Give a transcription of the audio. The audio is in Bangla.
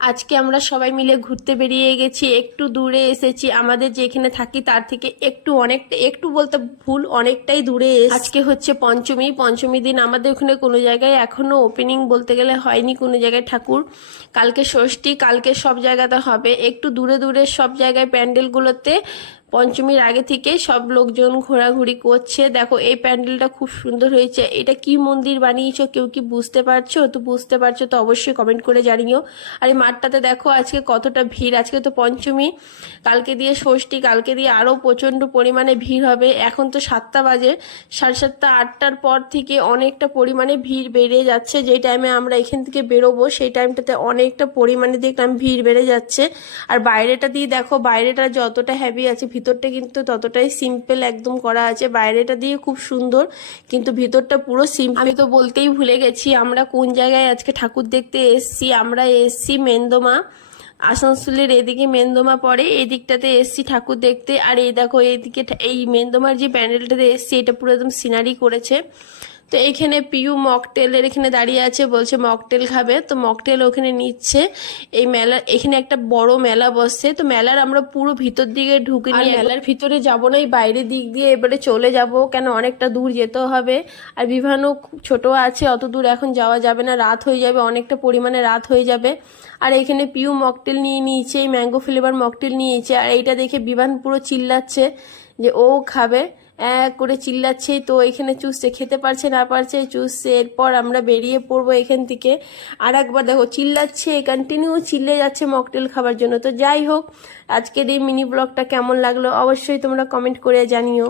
আজকে আমরা সবাই মিলে ঘুরতে বেরিয়ে গেছি, একটু দূরে এসেছি। আমাদের যেখানে থাকি তার থেকে একটু বলতে ভুল, অনেকটাই দূরে আজকে হচ্ছে পঞ্চমী দিন আমাদের ওখানে কোনো জায়গায় এখনো ওপেনিং বলতে গেলে হয়নি কোনো জায়গায় ঠাকুর। কালকে ষষ্ঠী, কালকে সব জায়গাতে হবে। একটু দূরে দূরে সব জায়গায় প্যান্ডেলগুলোতে পঞ্চমীর আগে থেকে সব লোকজন ঘোরাঘুরি করছে। দেখো এই প্যান্ডেলটা খুব সুন্দর হয়েছে। এটা কি মন্দির বানিয়েছো, কেউ কি বুঝতে পারছো? তো বুঝতে পারছো তো অবশ্যই কমেন্ট করে জানিও। আর এই মাঠটাতে দেখো আজকে কতটা ভিড়। আজকে তো পঞ্চমী, কালকে দিয়ে ষষ্ঠী, কালকে দিয়ে আরো প্রচন্ড পরিমাণে ভিড় হবে। এখন তো 7টা বাজে, 7:30 8টার পর থেকে অনেকটা পরিমাণে ভিড় বেড়ে যাচ্ছে। যে টাইমে আমরা এখান থেকে বেরোবো সেই টাইমটাতে অনেকটা পরিমাণে দেখলাম ভিড় বেড়ে যাচ্ছে। আর বাইরেটা দিয়ে দেখো, বাইরেটা যতটা হেভি আছে ভিতরটা কিন্তু ততটাই সিম্পল একদম করা আছে। বাইরেটা দিয়ে খুব সুন্দর, কিন্তু ভিতরটা পুরো সিম্পল। আমি তো বলতেই ভুলে গেছি আমরা কোন জায়গায় আজকে ঠাকুর দেখতে এসছি। আমরা এসছি মেন্দোমা, আসানসোলের এদিকে মেন্দোমা পড়ে, এই দিকটাতে এসছি ঠাকুর দেখতে। আর এই দেখো এইদিকে এই মেন্দোমার যে প্যান্ডেলটাতে এসছি এটা পুরো একদম সিনারি করেছে। তো এইখানে পিউ মকটেলের এখানে দাঁড়িয়ে আছে, বলছে মকটেল খাবে, তো মকটেল ওখানে নিচ্ছে। এই মেলা, এখানে একটা বড় মেলা বসছে। তো মেলার আমরা পুরো ভিতর দিকে ঢুকে নিয়ে মেলার ভিতরে যাব না, এই বাইরের দিক দিয়ে এবারে চলে যাব, কেন অনেকটা দূর যেতে হবে। আর বিভানও খুব ছোট আছে, অত দূর এখন যাওয়া যাবে না, রাত হয়ে যাবে, অনেকটা পরিমাণে রাত হয়ে যাবে। আর এখানে পিউ মকটেল নিয়ে নিয়েছে, এই ম্যাঙ্গো ফ্লেভার মকটেল নিয়েছে। আর এইটা দেখে বিভান পুরো চিল্লাচ্ছে যে ও খাবে, এক করে চিল্লাচ্ছে। তো এখানে চুষছে, খেতে পারছে না পারছে চুষছে। এরপর আমরা বেরিয়ে পড়বো এখান থেকে। আর একবার দেখো চিল্লাচ্ছে, কন্টিনিউ চিল্লে যাচ্ছে মকটেল খাবার জন্য। তো যাই হোক, আজকের এই মিনি ব্লগটা কেমন লাগলো অবশ্যই তোমরা কমেন্ট করে জানিও।